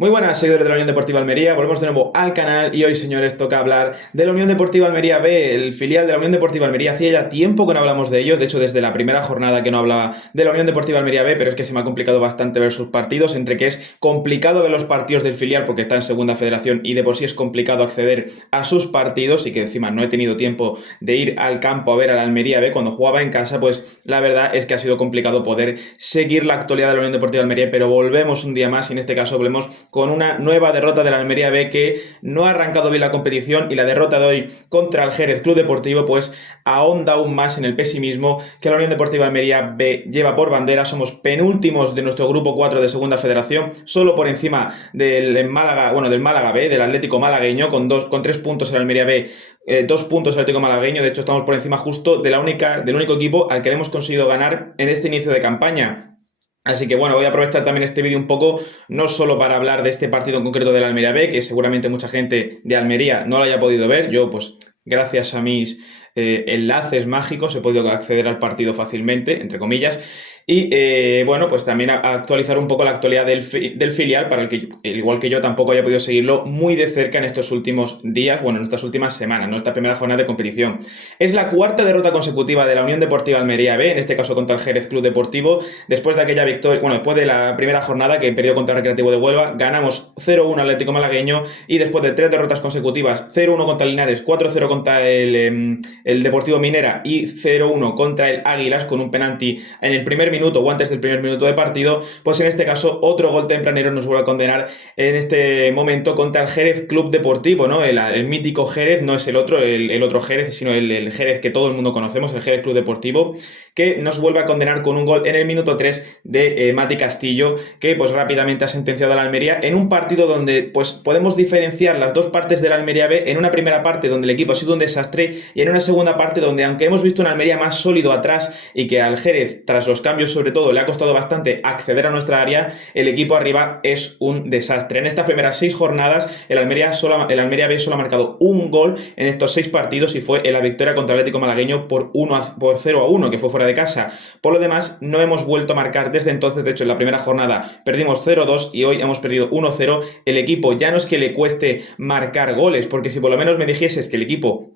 Muy buenas, seguidores de la Unión Deportiva Almería. Volvemos de nuevo al canal y hoy, señores, toca hablar de la Unión Deportiva Almería B, el filial de la Unión Deportiva Almería. Hacía ya tiempo que no hablamos de ello, de hecho desde la primera jornada que no hablaba de la Unión Deportiva Almería B, pero es que se me ha complicado bastante ver sus partidos, entre que es complicado ver los partidos del filial porque está en segunda federación y de por sí es complicado acceder a sus partidos y que encima no he tenido tiempo de ir al campo a ver a la Almería B cuando jugaba en casa, pues la verdad es que ha sido complicado poder seguir la actualidad de la Unión Deportiva Almería, pero volvemos un día más y en este caso volvemos con una nueva derrota de la Almería B que no ha arrancado bien la competición y la derrota de hoy contra el Jerez Club Deportivo pues ahonda aún más en el pesimismo que la Unión Deportiva Almería B lleva por bandera. Somos penúltimos de nuestro grupo 4 de segunda federación, solo por encima del Málaga, bueno, del Málaga B, del Atlético malagueño, con 3 puntos el Almería B, 2 puntos el Atlético malagueño. De hecho estamos por encima justo del único equipo al que hemos conseguido ganar en este inicio de campaña. Así que bueno, voy a aprovechar también este vídeo un poco, no solo para hablar de este partido en concreto de la Almería B, que seguramente mucha gente de Almería no lo haya podido ver. Yo, pues, gracias a mis enlaces mágicos he podido acceder al partido fácilmente, entre comillas. Y bueno, pues también a actualizar un poco la actualidad del filial para el que, igual que yo, tampoco haya podido seguirlo muy de cerca en estos últimos días, bueno, en estas últimas semanas, ¿no? Esta primera jornada de competición. Es la cuarta derrota consecutiva de la Unión Deportiva Almería B, en este caso contra el Jerez Club Deportivo, después de aquella victoria, bueno, después de la primera jornada que perdió contra el Recreativo de Huelva, ganamos 0-1 al Atlético malagueño y después de 3 derrotas consecutivas, 0-1 contra el Linares, 4-0 contra el Deportivo Minera y 0-1 contra el Águilas con un penalti en el primer minuto o antes del primer minuto de partido, pues en este caso otro gol tempranero nos vuelve a condenar en este momento contra el Jerez Club Deportivo, ¿no? El mítico Jerez, no es el otro Jerez, sino el Jerez que todo el mundo conocemos, el Jerez Club Deportivo, que nos vuelve a condenar con un gol en el minuto 3 de Mati Castillo, que pues rápidamente ha sentenciado a la Almería en un partido donde pues podemos diferenciar las dos partes de la Almería B, en una primera parte donde el equipo ha sido un desastre y en una segunda parte donde, aunque hemos visto una Almería más sólido atrás y que al Jerez, tras los cambios sobre todo, le ha costado bastante acceder a nuestra área, el equipo arriba es un desastre. En estas primeras 6 jornadas el Almería B solo ha marcado un gol en estos 6 partidos y fue en la victoria contra el Atlético malagueño por 0-1, que fue fuera de casa. Por lo demás, no hemos vuelto a marcar desde entonces. De hecho, en la primera jornada perdimos 0-2 y hoy hemos perdido 1-0. El equipo ya no es que le cueste marcar goles, porque si por lo menos me dijeses que el equipo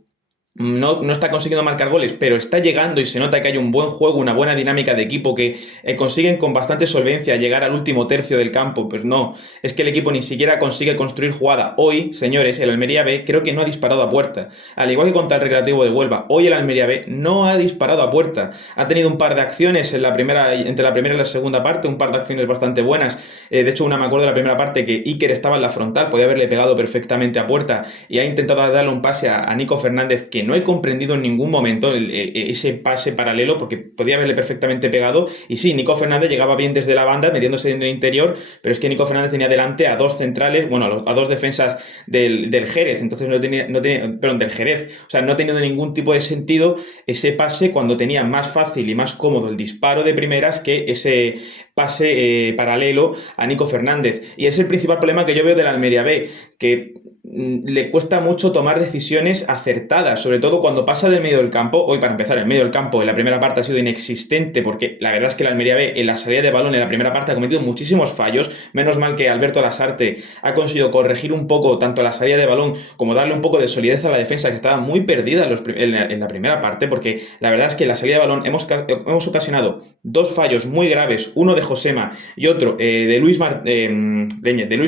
no está consiguiendo marcar goles, pero está llegando y se nota que hay un buen juego, una buena dinámica de equipo, que consiguen con bastante solvencia llegar al último tercio del campo. Pues no, es que el equipo ni siquiera consigue construir jugada. Hoy, señores, el Almería B creo que no ha disparado a puerta. Al igual que contra el Recreativo de Huelva, hoy el Almería B no ha disparado a puerta. Ha tenido un par de acciones entre la primera y la segunda parte, un par de acciones bastante buenas. De hecho, una me acuerdo de la primera parte que Iker estaba en la frontal, podía haberle pegado perfectamente a puerta y ha intentado darle un pase a Nico Fernández, que no he comprendido en ningún momento ese pase paralelo, porque podía haberle perfectamente pegado. Y sí, Nico Fernández llegaba bien desde la banda, metiéndose en el interior, pero es que Nico Fernández tenía delante a 2 centrales, bueno, a 2 defensas del Jerez, entonces perdón, del Jerez. O sea, no ha tenido ningún tipo de sentido ese pase cuando tenía más fácil y más cómodo el disparo de primeras que ese pase paralelo a Nico Fernández. Y es el principal problema que yo veo de la Almería B, que le cuesta mucho tomar decisiones acertadas, sobre todo cuando pasa del medio del campo. Hoy, para empezar, el medio del campo en la primera parte ha sido inexistente, porque la verdad es que la Almería B en la salida de balón en la primera parte ha cometido muchísimos fallos. Menos mal que Alberto Lasarte ha conseguido corregir un poco tanto la salida de balón como darle un poco de solidez a la defensa, que estaba muy perdida en la primera parte, porque la verdad es que en la salida de balón hemos ocasionado 2 fallos muy graves, uno de Josema y otro de Luis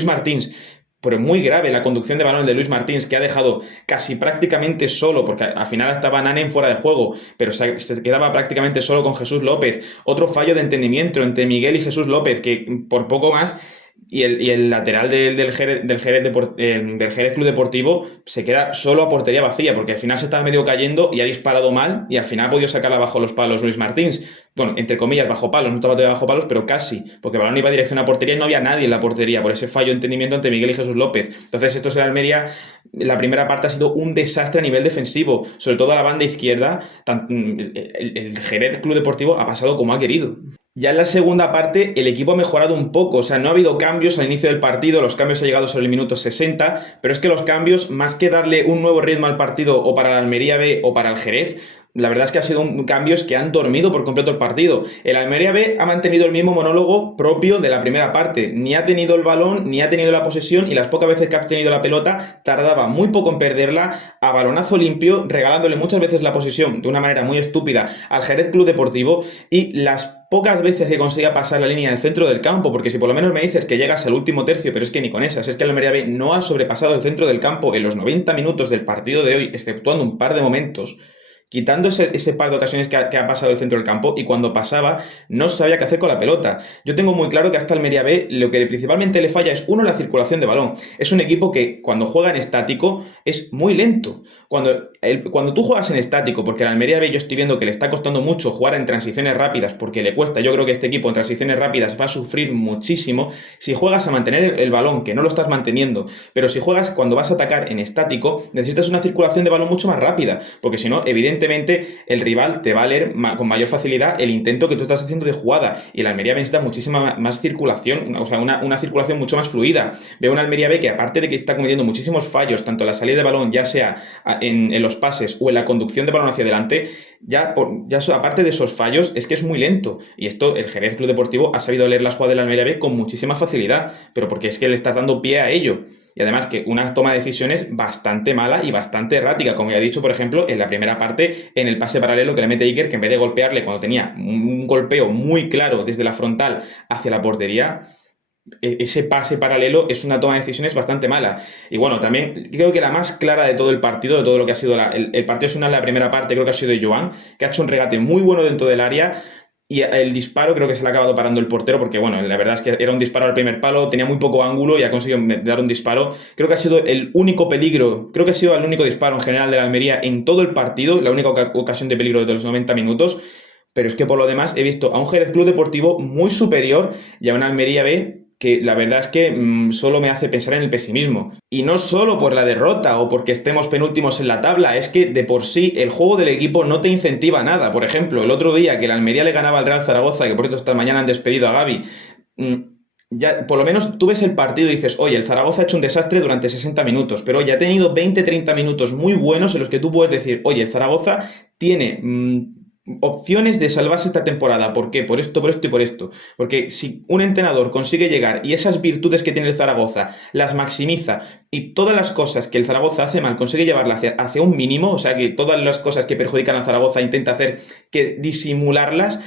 Martins, pero muy grave la conducción de balón de Luis Martins, que ha dejado casi prácticamente solo, porque al final estaba Nane fuera de juego, pero se quedaba prácticamente solo con Jesús López. Otro fallo de entendimiento entre Miguel y Jesús López, que por poco más, y el lateral del Jerez Club Deportivo se queda solo a portería vacía, porque al final se estaba medio cayendo y ha disparado mal, y al final ha podido sacarla bajo los palos Luis Martins. Bueno, entre comillas, bajo palos, no estaba todavía bajo palos, pero casi, porque el balón iba a dirección a portería y no había nadie en la portería por ese fallo de entendimiento entre Miguel y Jesús López. Entonces, esto es el Almería. La primera parte ha sido un desastre a nivel defensivo, sobre todo a la banda izquierda. El Jerez Club Deportivo ha pasado como ha querido. Ya en la segunda parte el equipo ha mejorado un poco, o sea, no ha habido cambios al inicio del partido, los cambios han llegado sobre el minuto 60, pero es que los cambios, más que darle un nuevo ritmo al partido o para la Almería B o para el Jerez, la verdad es que ha sido cambios que han dormido por completo el partido. El Almería B ha mantenido el mismo monólogo propio de la primera parte. Ni ha tenido el balón, ni ha tenido la posesión, y las pocas veces que ha tenido la pelota tardaba muy poco en perderla, a balonazo limpio, regalándole muchas veces la posesión de una manera muy estúpida al Jerez Club Deportivo, y las pocas veces que consiga pasar la línea del centro del campo, porque si por lo menos me dices que llegas al último tercio, pero es que ni con esas, es que el Almería B no ha sobrepasado el centro del campo en los 90 minutos del partido de hoy, exceptuando un par de momentos, quitando ese par de ocasiones que ha pasado el centro del campo, y cuando pasaba no sabía qué hacer con la pelota. Yo tengo muy claro que hasta Almería B lo que principalmente le falla es, uno, la circulación de balón. Es un equipo que cuando juega en estático es muy lento. Cuando tú juegas en estático, porque el Almería B yo estoy viendo que le está costando mucho jugar en transiciones rápidas, porque le cuesta, yo creo que este equipo en transiciones rápidas va a sufrir muchísimo. Si juegas a mantener el balón, que no lo estás manteniendo, pero si juegas cuando vas a atacar en estático, necesitas una circulación de balón mucho más rápida, porque si no, evidentemente el rival te va a leer con mayor facilidad el intento que tú estás haciendo de jugada, y el Almería B necesita muchísima más circulación, o sea, una circulación mucho más fluida. Veo un Almería B que, aparte de que está cometiendo muchísimos fallos, tanto en la salida de balón, ya sea en los pases o en la conducción de balón hacia adelante, aparte de esos fallos, es que es muy lento, y esto el Jerez Club Deportivo ha sabido leer las jugadas del Almería B con muchísima facilidad, pero porque es que le estás dando pie a ello. Y además que una toma de decisiones bastante mala y bastante errática, como ya he dicho, por ejemplo, en la primera parte, en el pase paralelo que le mete Iker, que en vez de golpearle cuando tenía un golpeo muy claro desde la frontal hacia la portería, ese pase paralelo es una toma de decisiones bastante mala. Y bueno, también creo que la más clara de todo el partido, de todo lo que ha sido el partido, es una en la primera parte, creo que ha sido Joan, que ha hecho un regate muy bueno dentro del área. Y el disparo creo que se le ha acabado parando el portero, porque bueno, la verdad es que era un disparo al primer palo, tenía muy poco ángulo y ha conseguido dar un disparo. Creo que ha sido el único peligro, creo que ha sido el único disparo en general de la Almería en todo el partido, la única ocasión de peligro de los 90 minutos. Pero es que por lo demás he visto a un Jerez Club Deportivo muy superior y a una Almería B que la verdad es que solo me hace pensar en el pesimismo. Y no solo por la derrota o porque estemos penúltimos en la tabla, es que de por sí el juego del equipo no te incentiva nada. Por ejemplo, el otro día que el Almería le ganaba al Real Zaragoza, que por cierto esta mañana han despedido a Gavi, ya por lo menos tú ves el partido y dices, oye, el Zaragoza ha hecho un desastre durante 60 minutos, pero ya ha tenido 20-30 minutos muy buenos en los que tú puedes decir, oye, el Zaragoza tiene opciones de salvarse esta temporada. ¿Por qué? Por esto, por esto y por esto. Porque si un entrenador consigue llegar y esas virtudes que tiene el Zaragoza las maximiza, y todas las cosas que el Zaragoza hace mal consigue llevarlas hacia un mínimo, o sea que todas las cosas que perjudican al Zaragoza intenta hacer que disimularlas,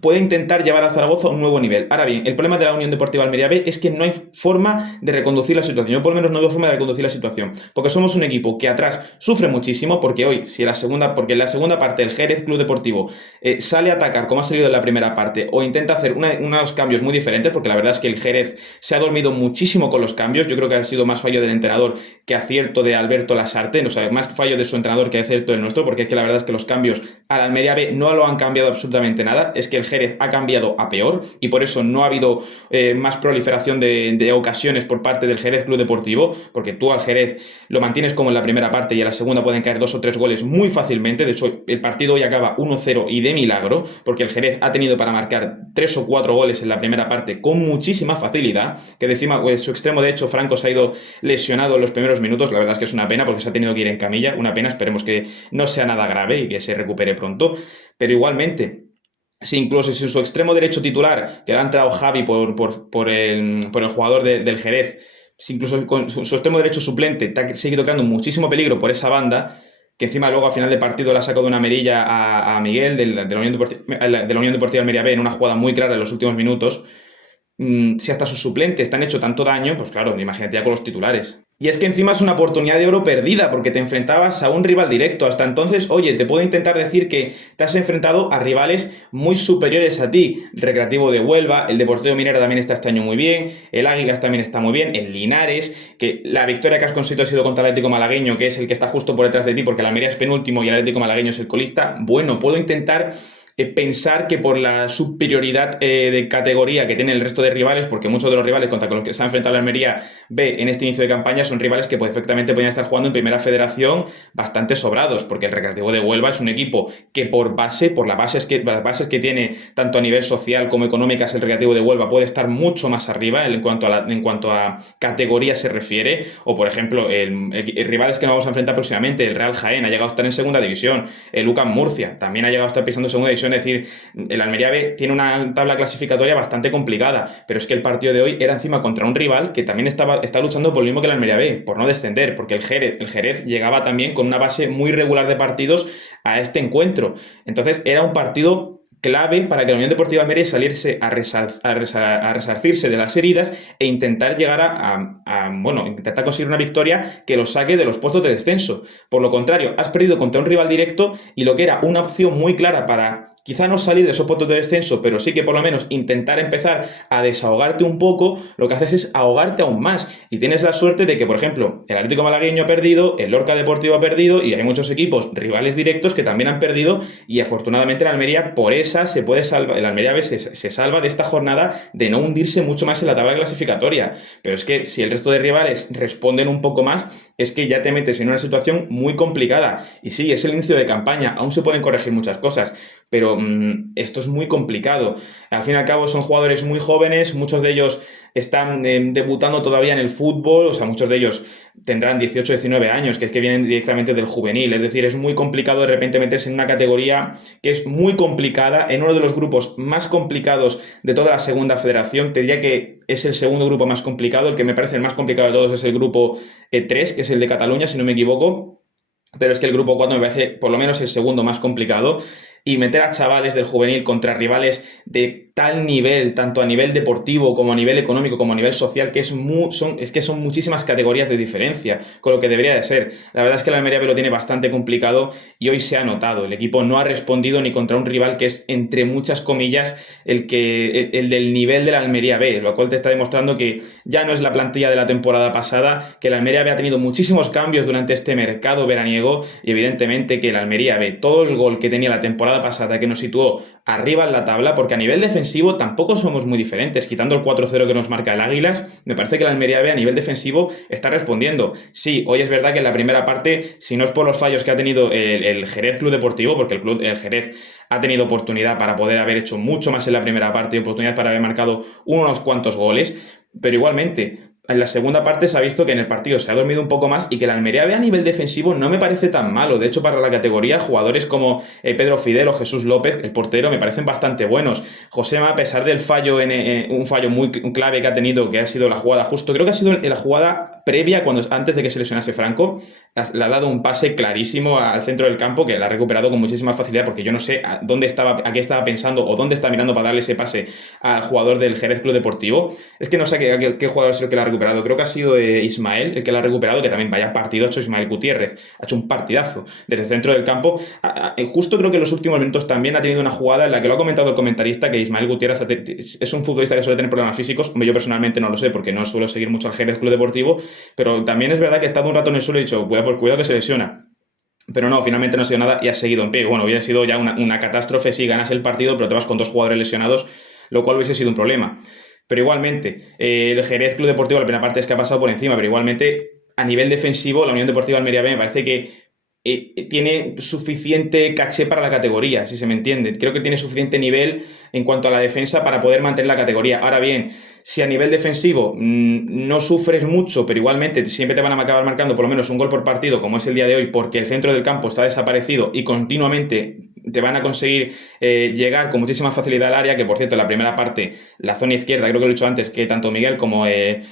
puede intentar llevar a Zaragoza a un nuevo nivel. Ahora bien, el problema de la Unión Deportiva Almería B es que no hay forma de reconducir la situación. Yo por lo menos no veo forma de reconducir la situación, porque somos un equipo que atrás sufre muchísimo, porque hoy, porque en la segunda parte el Jerez Club Deportivo sale a atacar como ha salido en la primera parte, o intenta hacer unos cambios muy diferentes, porque la verdad es que el Jerez se ha dormido muchísimo con los cambios. Yo creo que ha sido más fallo del entrenador que acierto de Alberto Lasarte, o sea, más fallo de su entrenador que acierto del nuestro, porque es que la verdad es que los cambios a la Almería B no lo han cambiado absolutamente nada. Es que el Jerez ha cambiado a peor y por eso no ha habido más proliferación de ocasiones por parte del Jerez Club Deportivo, porque tú al Jerez lo mantienes como en la primera parte y en la segunda pueden caer 2 o 3 goles muy fácilmente. De hecho, el partido hoy acaba 1-0 y de milagro, porque el Jerez ha tenido para marcar 3 o 4 goles en la primera parte con muchísima facilidad, que encima su extremo de hecho, Franco, se ha ido lesionado en los primeros minutos. La verdad es que es una pena porque se ha tenido que ir en camilla, una pena, esperemos que no sea nada grave y que se recupere pronto, pero igualmente, si incluso si su extremo derecho titular, que le ha entrado Javi por el jugador del Jerez, si incluso con su extremo derecho suplente te ha seguido creando muchísimo peligro por esa banda, que encima luego a final de partido le ha sacado una amarilla a Miguel de la Unión Deportiva Almería B en una jugada muy clara en los últimos minutos. Si hasta sus suplentes te han hecho tanto daño, pues claro, imagínate ya con los titulares. Y es que encima es una oportunidad de oro perdida, porque te enfrentabas a un rival directo. Hasta entonces, oye, te puedo intentar decir que te has enfrentado a rivales muy superiores a ti. El Recreativo de Huelva, el Deportivo Minera también está este año muy bien, el Águilas también está muy bien, el Linares, que la victoria que has conseguido ha sido contra el Atlético Malagueño, que es el que está justo por detrás de ti, porque el Almería es penúltimo y el Atlético Malagueño es el colista. Bueno, puedo intentar pensar que por la superioridad de categoría que tiene el resto de rivales, porque muchos de los rivales contra los que se ha enfrentado la Almería B en este inicio de campaña son rivales que perfectamente podrían estar jugando en primera federación bastante sobrados, porque el Recreativo de Huelva es un equipo que por base, por las bases que tiene tanto a nivel social como económicas, el Recreativo de Huelva puede estar mucho más arriba en cuanto a categoría se refiere, o por ejemplo, el rivales que nos vamos a enfrentar próximamente, el Real Jaén ha llegado a estar en segunda división, el UCAM Murcia también ha llegado a estar pisando en segunda división, es decir, el Almería B tiene una tabla clasificatoria bastante complicada, pero es que el partido de hoy era encima contra un rival que también está luchando por lo mismo que el Almería B, por no descender, porque el Jerez llegaba también con una base muy regular de partidos a este encuentro. Entonces era un partido clave para que la Unión Deportiva Almería saliese a resarcirse de las heridas e intentar llegar intentar conseguir una victoria que los saque de los puestos de descenso. Por lo contrario, has perdido contra un rival directo y lo que era una opción muy clara para quizá no salir de esos puestos de descenso, pero sí que por lo menos intentar empezar a desahogarte un poco, lo que haces es ahogarte aún más. Y tienes la suerte de que, por ejemplo, el Atlético Malagueño ha perdido, el Lorca Deportivo ha perdido y hay muchos equipos rivales directos que también han perdido y afortunadamente la Almería por esa se puede salvar, el Almería B se salva de esta jornada de no hundirse mucho más en la tabla clasificatoria. Pero es que si el resto de rivales responden un poco más, es que ya te metes en una situación muy complicada. Y sí, es el inicio de campaña, aún se pueden corregir muchas cosas, pero esto es muy complicado. Al fin y al cabo son jugadores muy jóvenes, muchos de ellos están debutando todavía en el fútbol, o sea, muchos de ellos tendrán 18, 19 años, que es que vienen directamente del juvenil, es decir, es muy complicado de repente meterse en una categoría que es muy complicada, en uno de los grupos más complicados de toda la segunda federación, te diría que es el segundo grupo más complicado, el que me parece el más complicado de todos es el grupo 3, que es el de Cataluña, si no me equivoco, pero es que el grupo 4 me parece por lo menos el segundo más complicado, y meter a chavales del juvenil contra rivales de tal nivel, tanto a nivel deportivo como a nivel económico como a nivel social, que son muchísimas categorías de diferencia con lo que debería de ser. La verdad es que la Almería B lo tiene bastante complicado y hoy se ha notado. El equipo no ha respondido ni contra un rival que es, entre muchas comillas, el del nivel de la Almería B, lo cual te está demostrando que ya no es la plantilla de la temporada pasada, que la Almería B ha tenido muchísimos cambios durante este mercado veraniego y evidentemente que la Almería B, todo el gol que tenía la temporada pasada que nos situó arriba en la tabla, porque a nivel defensivo tampoco somos muy diferentes, quitando el 4-0 que nos marca el Águilas, me parece que la Almería B a nivel defensivo está respondiendo. Sí, hoy es verdad que en la primera parte, si no es por los fallos que ha tenido el Jerez Club Deportivo, porque el Jerez ha tenido oportunidad para poder haber hecho mucho más en la primera parte y oportunidad para haber marcado unos cuantos goles, pero igualmente en la segunda parte se ha visto que en el partido se ha dormido un poco más y que la Almería B a nivel defensivo no me parece tan malo. De hecho, para la categoría, jugadores como Pedro Fidel o Jesús López, el portero, me parecen bastante buenos. Josema, a pesar del fallo, un fallo muy clave que ha tenido, que ha sido la jugada justo, creo que ha sido la jugada previa, antes de que se lesionase Franco, le ha dado un pase clarísimo al centro del campo que la ha recuperado con muchísima facilidad, porque yo no sé a qué estaba pensando o dónde estaba mirando para darle ese pase al jugador del Jerez Club Deportivo. Es que no sé a qué jugador es el que la ha recuperado. Creo que ha sido Ismael el que la ha recuperado, que también vaya partido ha hecho Ismael Gutiérrez, ha hecho un partidazo desde el centro del campo. Justo creo que en los últimos minutos también ha tenido una jugada en la que lo ha comentado el comentarista, que Ismael Gutiérrez es un futbolista que suele tener problemas físicos. Yo personalmente no lo sé porque no suelo seguir mucho al Jerez Club Deportivo, pero también es verdad que ha estado un rato en el suelo y he dicho, cuidado que se lesiona. Pero no, finalmente no ha sido nada y ha seguido en pie. Bueno, hubiera sido ya una catástrofe si ganas el partido, pero te vas con 2 jugadores lesionados, lo cual hubiese sido un problema. Pero igualmente, el Jerez Club Deportivo, la primera parte es que ha pasado por encima, pero igualmente, a nivel defensivo, la Unión Deportiva Almería B me parece que tiene suficiente caché para la categoría, si se me entiende. Creo que tiene suficiente nivel en cuanto a la defensa para poder mantener la categoría. Ahora bien, si a nivel defensivo no sufres mucho, pero igualmente siempre te van a acabar marcando por lo menos un gol por partido, como es el día de hoy, porque el centro del campo está desaparecido y continuamente te van a conseguir llegar con muchísima facilidad al área, que por cierto en la primera parte, la zona izquierda, creo que lo he dicho antes, que tanto Miguel como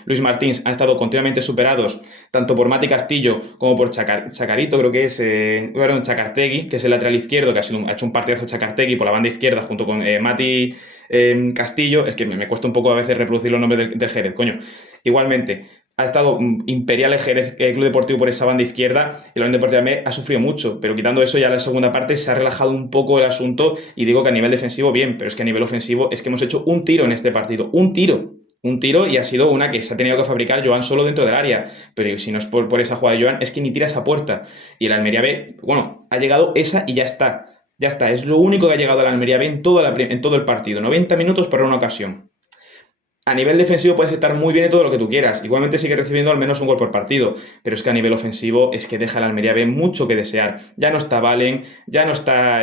Luis Martins han estado continuamente superados, tanto por Mati Castillo como por Chacarito, creo que es Chacartegui, que es el lateral izquierdo, que ha hecho un partidazo Chacartegui por la banda izquierda junto con Mati Castillo. Es que me cuesta un poco a veces reproducir los nombres del Jerez, coño. Igualmente, ha estado imperial el Jerez Club Deportivo por esa banda izquierda y la Unión Deportiva B ha sufrido mucho, pero quitando eso ya en la segunda parte se ha relajado un poco el asunto y digo que a nivel defensivo bien, pero es que a nivel ofensivo es que hemos hecho un tiro en este partido, un tiro y ha sido una que se ha tenido que fabricar Joan solo dentro del área, pero si no es por esa jugada de Joan es que ni tira esa puerta y el Almería B, bueno, ha llegado esa y ya está. Ya está, es lo único que ha llegado a la Almería B en todo el partido. 90 minutos para una ocasión. A nivel defensivo puedes estar muy bien y todo lo que tú quieras. Igualmente sigue recibiendo al menos un gol por partido. Pero es que a nivel ofensivo es que deja a la Almería B mucho que desear. Ya no está Valen, ya no está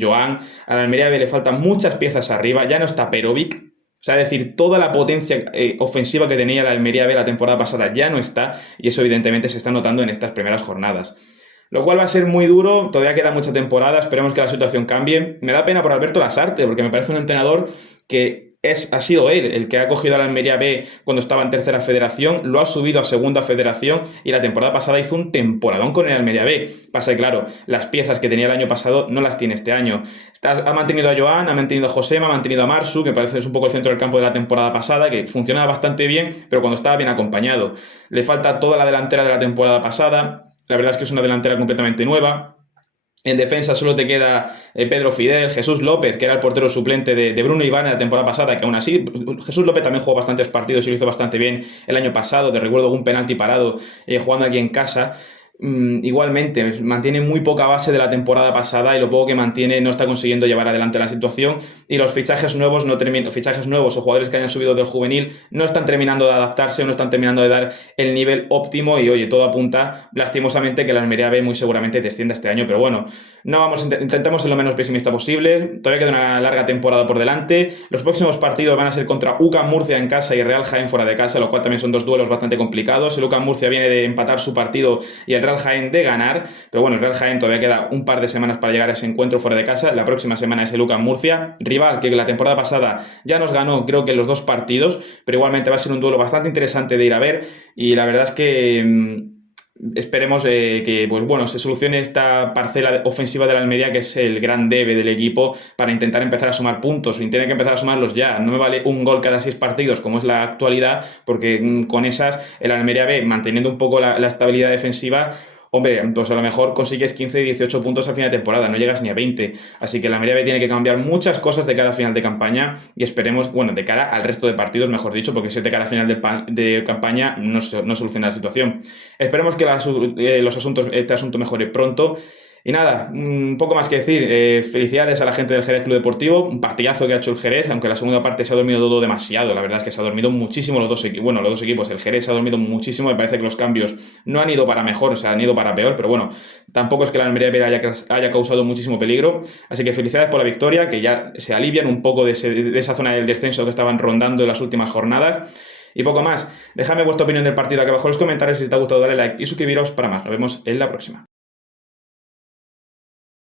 Joan. A la Almería B le faltan muchas piezas arriba. Ya no está Perovic. O sea, es decir, toda la potencia ofensiva que tenía la Almería B la temporada pasada ya no está. Y eso evidentemente se está notando en estas primeras jornadas. Lo cual va a ser muy duro, todavía queda mucha temporada, esperemos que la situación cambie. Me da pena por Alberto Lasarte, porque me parece un entrenador que ha sido él el que ha cogido a la Almería B cuando estaba en tercera federación, lo ha subido a segunda federación y la temporada pasada hizo un temporadón con el Almería B. Pasa que, claro, las piezas que tenía el año pasado no las tiene este año. Ha mantenido a Joan, ha mantenido a Josema, ha mantenido a Marsu, que parece que es un poco el centro del campo de la temporada pasada, que funcionaba bastante bien, pero cuando estaba bien acompañado. Le falta toda la delantera de la temporada pasada. La verdad es que es una delantera completamente nueva. En defensa solo te queda Pedro Fidel, Jesús López, que era el portero suplente de Bruno Iván en la temporada pasada, que aún así, Jesús López también jugó bastantes partidos y lo hizo bastante bien el año pasado. Te recuerdo un penalti parado jugando aquí en casa. Igualmente, mantiene muy poca base de la temporada pasada y lo poco que mantiene no está consiguiendo llevar adelante la situación y los fichajes nuevos fichajes nuevos o jugadores que hayan subido del juvenil no están terminando de adaptarse o no están terminando de dar el nivel óptimo y oye, todo apunta lastimosamente que la Almería B muy seguramente descienda este año, pero bueno, no vamos, intentamos ser lo menos pesimista posible, todavía queda una larga temporada por delante, los próximos partidos van a ser contra UCAM Murcia en casa y Real Jaén fuera de casa, lo cual también son dos duelos bastante complicados. El UCAM Murcia viene de empatar su partido y el Real Jaén de ganar, pero bueno, el Real Jaén todavía queda un par de semanas para llegar a ese encuentro fuera de casa. La próxima semana es el UCAM Murcia, rival que la temporada pasada ya nos ganó, creo que en los dos partidos, pero igualmente va a ser un duelo bastante interesante de ir a ver y la verdad es que esperemos que pues bueno, se solucione esta parcela ofensiva de la Almería, que es el gran debe del equipo, para intentar empezar a sumar puntos. Y tienen que empezar a sumarlos ya. No me vale un gol cada 6 partidos, como es la actualidad, porque con esas el Almería B, manteniendo un poco la estabilidad defensiva, hombre, pues a lo mejor consigues 15 y 18 puntos al final de temporada, no llegas ni a 20. Así que la Almería B tiene que cambiar muchas cosas de cara a final de campaña y esperemos, bueno, de cara al resto de partidos, mejor dicho, porque si de cara a final de campaña no soluciona la situación. Esperemos que este asunto mejore pronto. Y nada, un poco más que decir. Felicidades a la gente del Jerez Club Deportivo, un partidazo que ha hecho el Jerez, aunque la segunda parte se ha dormido todo demasiado. La verdad es que se ha dormido muchísimo los dos equipos. Bueno, los dos equipos, el Jerez se ha dormido muchísimo. Me parece que los cambios no han ido para mejor, o sea, han ido para peor, pero bueno, tampoco es que la Almería B haya causado muchísimo peligro. Así que felicidades por la victoria, que ya se alivian un poco de esa zona del descenso que estaban rondando en las últimas jornadas. Y poco más. Dejadme vuestra opinión del partido aquí abajo en los comentarios. Si te ha gustado, dale like y suscribiros para más. Nos vemos en la próxima.